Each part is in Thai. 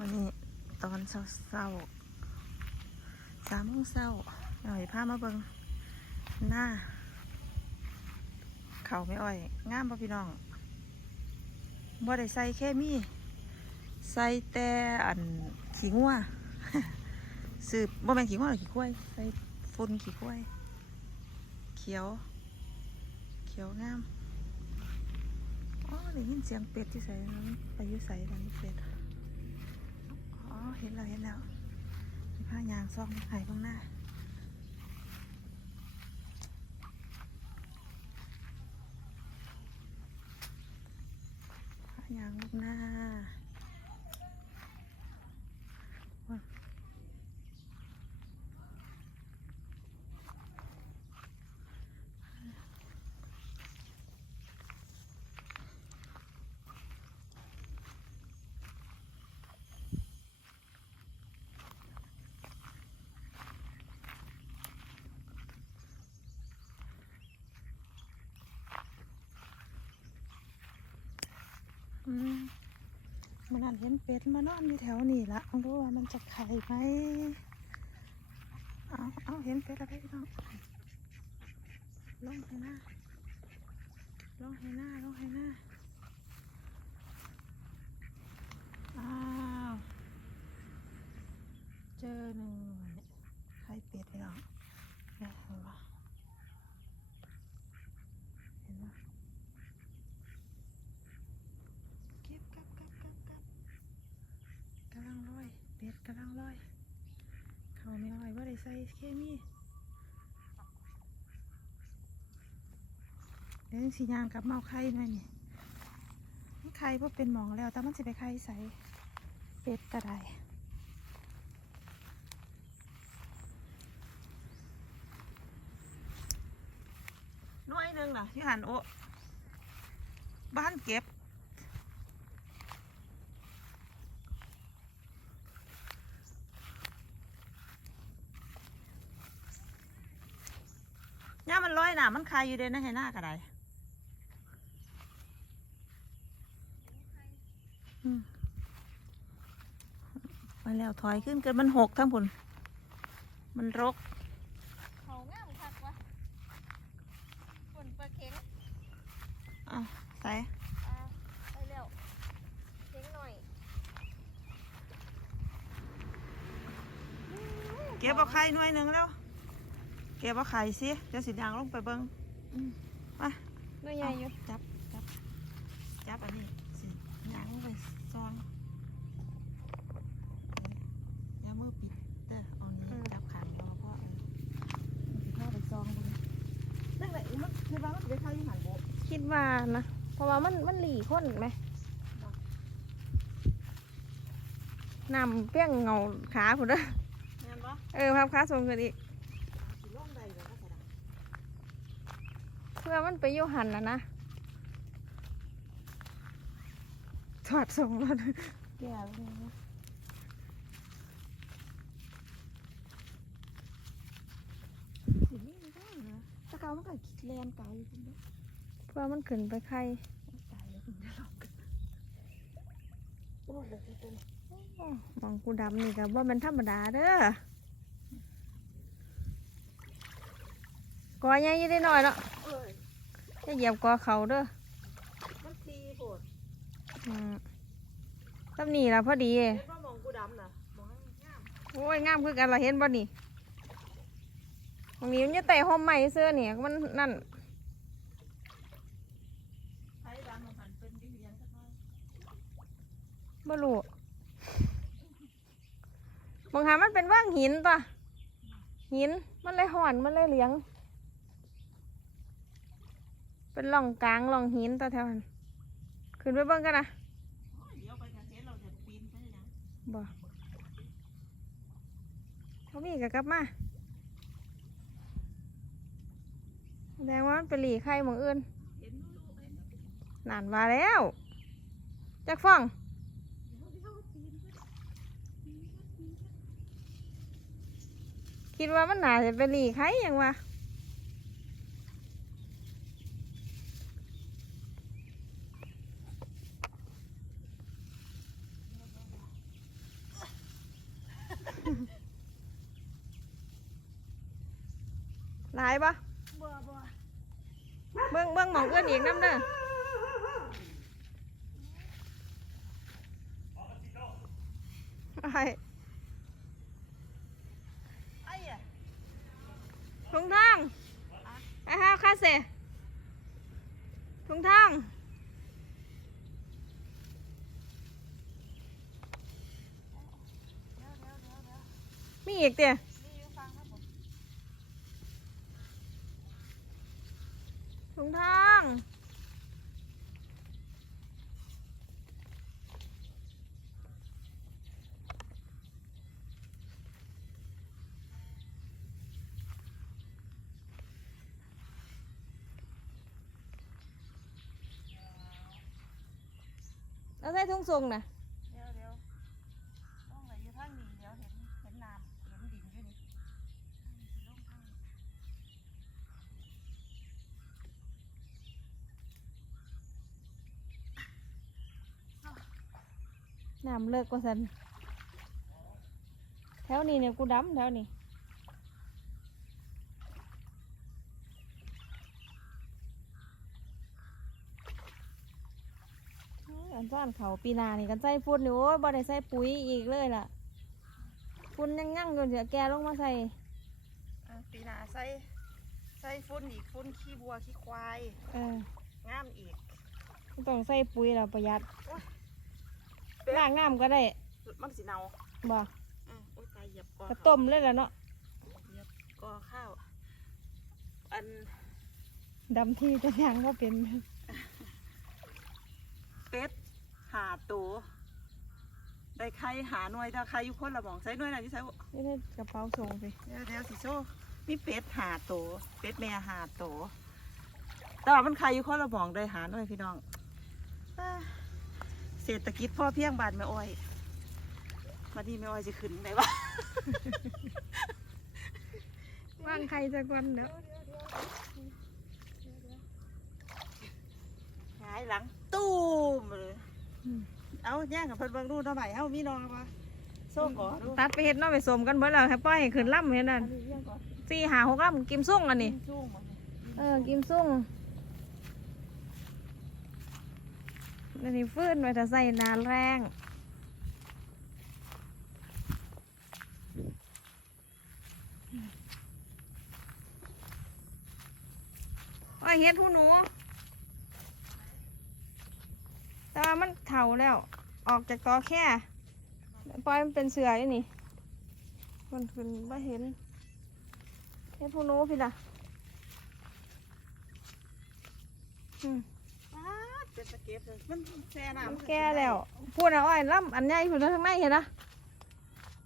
มันนี้ตอนเศร้าสามโมงเศร้าหน่อยพามาเบิงหน้า เขาไม่อ้อยงามป่ะพี่น้องบ่ได้ใส่แค่มีใส่แต่อันขี้งัวสืบบ่แม่นขี้งัวหรือขี้ควายใส่ฝุ่นขี้ควายเขียว เขียวงามอ๋อได้ยินเสียงเป็ดที่ใส่ไปยุ่ใส่กันเป็ด เห็นแล้วเห็นแล้วมีผ้ายางซองไข่ข้างหน้าผ้ายางลูกหน้า มันนั่นเห็นเป็ดมานอนอยู่แถวนี้ละเอาดูว่ามันจะไข่ไหมเอาเอาเห็นเป็ดแล้วพี่น้องลงให้หน้าลงให้หน้าลงให้หน้าอ้าวเจอหนึ่งไข่เป็ดพี่น้องเนี่ยเห็นปะเห็นปะ เก็บกับกับกับกับกำลังลอยเป็ดกำลังลอย เขาไม่ลอยว่าได้ใส่ เคมีเดี๋ยวสียางกับมาเอาไข่หน่อยนี่มันไข่พวเป็นหมองแล้ว แต่มันจะไปไข่ใส่เป็ดก็ไดหน้อยหนึงนะที่หันโอบ้านเก็บ ย่ามันลอยหนามันคายอยู่เด้นะให้หน้ากระไดอืมมาแล้วถอยขึ้นเกินมันหกทั้งผุนมันรกเขางามคักวะฝนปลาเข็งอะใส่อ่าไปแล้วเข็งหน่อย เก็บเอาไข่หน่วยหนึ่งแล้ว เก็บเอาไข่สิเดี๋ยวสิยางลงไปเบิ้งอืมมาหน่วยใหญ่อยู่จับจับจับอันนี้สิยางลงไปซองยามือปิดเด้อเอานี้จับขางรอพ่อเออพ่อไปซองดูนั่นแหละมันคือว่ามันจะไปเข้ายี่หันโบคิดว่านะเพราะว่ามันมันหลีข้นไหมนำเปี้ยงเงาขาผมเด้อแม่นปะเออพับขาส่งกันอีก สิลงได้เหรอก็ได้ เพื่อมันไปอยู่หันแล้วนะถอดส่งแล้วแก่เลยนะสิมีมันได้เหรอแตะเกามันก็แลนไกลอยู่คุณเด้อเพื่อมันขึ้นไปไข่ไกลเลยคุณได้หรอกโอ้ยเดี๋ยวจะเป็นโอ้มองกูดำนี่กับว่ามันธรรมดาเด้อกอใหญ่อยี่ได้หน่อยเนาะ เอ้ยจะเหยียบกอเขาเด้อมันทีโหดอืมตำหนี่ละพอดี เห็นว่ามองกูดำน่ะมองให้มันงามโอ้ยงามคือกันเราเห็นบ่นี่ตรงนี้มันจะเตะห้อมใหม่เสื้อเนี่ยมันนั่นใช้ดำมันหันเป็นดิเลียนสักหน่อยบ่รู้บางหามันเป็นว่างหินต่ะหินมันเลยห่อนมันเลยเหลียง เป็นร่องกลางร่องหินต่อแถวนั้นขึ้นไปเบิ่งกันนะโอ้ยเดี๋ยวไปกันเห็นเราจะปีนไปยังบ่เขามีกับกลับมาแสดงว่ามันเป็นหลีไข่หมองอื่นนานมาแล้วจักฟังคิดว่ามันหนาจะเป็นหลีไข่ยังวะ ลายปะบ่บ่เบิ่งเบิ่งหมองเอื้อนอีกน้ำเด้อไปไอ้อะถุงทองไปห้าคาเซ่ถุงทองเดี๋ยวเดี๋ยวเดี๋ยวเดี๋ยวมีอีกเตี้ย นี่อยู่ฟังครับผม ถุงทอง แล้วใส่ถุงส่งนะเดี๋ยวเดี๋ยวต้องไหนอยู่ทางนี้เดี๋ยวเห็นเห็นน้ำเห็นดินอยู่นี่สิลงทางนี้น้ำเลิกก็สันแถวนี้เนี่ยกูดำแถวนี้ โอ้ยอันซ่อนเขาปีหนานี่กันใส่ฝุ่นนี่โอ้ยบ่ได้ใส่ปุ๋ยอีกเลยล่ะฝุ่นยังยั่งอยู่เดี๋ยวแกลงมาใส่เออปีหน้าใส่ใส่ฟุ้นอีกฟุ้นขี้บัวขี้ควายเอองามอีกต้องใส่ปุ๋ยแล้วประหยัดเป็ดล้างน้ำก็ได้มันสิเนาบ่อืมโอ้ยตายเหยียบกอกระต้มเลยล่ะเนาะเหยียบกอข้าวอันดำที่จะยังก็เป็นเป็ด หาตัวได้ไข่หาหน่วยถ้าไข่อยู่คนละหมองใส่หน่วยไหนที่ใส่นี่ได้กระเป๋าส่งไปเดี๋ยวเดี๋ยวสิโซ่มีเป็ดหาตัวเป็ดแม่หาตัวแต่ว่ามันไข่อยู่คนละหมองได้หาหน่วยพี่น้องอ่าเศรษฐกิจพ่อเพียงบานแม่อ้อยมาดีแม่อ้อยจะขึ้นไหนวะว่างใครจะก่อนเดี๋ยวหงายหลังตู้มเลยอืม เอาแย่งกับเพิ่นเบิ่งดูเท่าไหร่เฮามีน้องปะโซ่ก่อดูตัดไปเฮ็ดเนาะไปสมกันเบิดแล้วให้ปล่อยให้ขึ้นล่ำเฮ็ดนั่นอันนี้เลี้ยงก่อนสี่หาหกล่ำกิมซุ่งอันนี้ จุ้งหมดเลยเออ กิมซุ่งอันนี้ฟื้นไว้ถ้าใส่นานแรง โอ้ยเฮ็ดหูหนู แต่ว่ามันเถาแล้ว ออกจากตอแค่ปล่อยมันเป็นเสืออยู่นี่มันขึ้นไม่เห็นเฮ็ดหูหนูพี่ล่ะอืมป๊าดเป็นสเก็ตเลยมันแช่น้ำมันแก่แล้วพูดนะอ้อยล่ำอันใหญ่พูดทั้งในเห็นนะ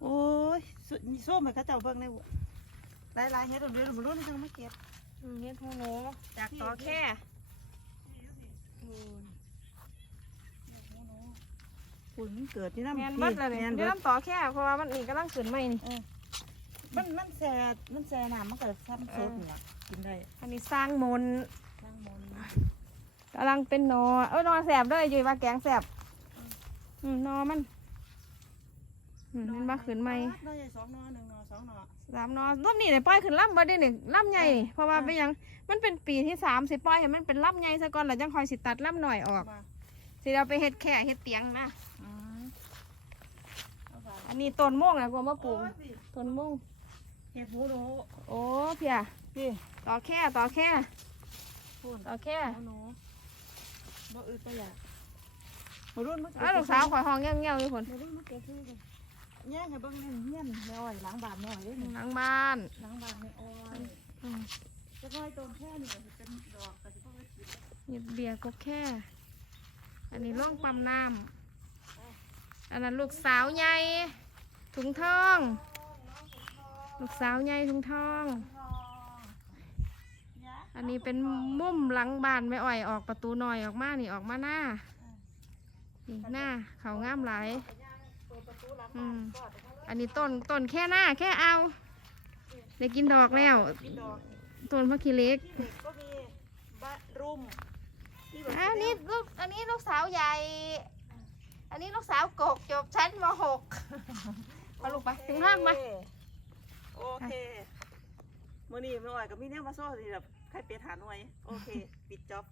โอ้ยสุดนี่ส้มเหมือนเขาเจ้าเบิ่งในหัวหลายๆเฮ็ดเดี๋ยวบ่รู้นี่จังมาเก็บอืมเฮ็ดหูหนูจากตอแค่ ฝุ่นมันเกิดที่น้ำแมนเบิดเลยแมเนี่ยนเดี๋เบิยวดน้ำตอแค่เพราะว่ามันนี่กำลังขึ้นใหม่นี่ มันมันแช่มันแช่น้ำมันก็ซ้ำสดนี่ล่ะกินได้อันนี้สร้างมนต์ข้างบนกำลังเป็นหนอ เอ้ยหนอแสบเลยอยู่ว่าแกงแสบอืมหนอมันอืมมันมาขึ้นใหม่นอใหญ่สองนอหนึ่งนอสองนอ สามหนอรอบนี้เนี่ยปล่อยขึ้นล่ำบ่ได้หนึ่งล่ำใหญ่นี่เพราะว่าอ่า เป็นหยังมันเป็นปีที่สามสิปล่อยให้มันเป็นล่ำใหญ่ซะก่อนแล้วจังคอยสิตัดล่ำหน่อยออก มา สิเราไปเฮ็ดแค่เฮ็ดเตียงนะอืมเอาไปอันนี้ต้นโม่งนะกว่ามาปลูโอ้กยสิต้นโม่งเห็ดหูหนูโอ้เพียพี่ต่อแค่ต่อแค่พูนต่อแค่หูหนูบ่อึดบ่อยากมารุ่นมาเก็บอ้าวลูกสาวข่อยห้องเงี้ยวเงี้ยวๆอยู่คนมารุ่นมาเก็บซื้อกันแย่งให้เบิ่งแม่นเฮียนแม่อ้อยหลังบ้านแม่อ้อยเด้นี่หลังบ้านหลังบ้านแม่อ้อยอืมจะค่อยต้นแค่นี้ก็สิเป็นดอกก็สิบ่ได้กินหยิบเบียร์ก็แค่ อันนี้ร่องปั๊มน้ำอันนั้นลูกสาวใหญ่ถุงทอง ลูกสาวใหญ่ถุงทอง อันนี้เป็นมุมหลังบ้านไม่อ่อยออกประตูหน่อยออกมานี่ออกมาหน้านี่หน้าเขางามหลายอืมอันนี้ต้นต้นแค่หน้าแค่เอาได้กินดอกแล้วต้นพระคีเล็กที่เด็กก็มีบะรุม อันนี้ลูกอันนี้ลูกสาวใหญ่ อันนี้ลูกสาวกกจบชั้นมหกมาลูกไปถึงห้างมาโอเคมื้อมื่อนี้ไม่อ่อยกับมีเนี่ยมาโซ่สิแบบใครเปียฐานหน่วย โอเค ปิดจ็อบ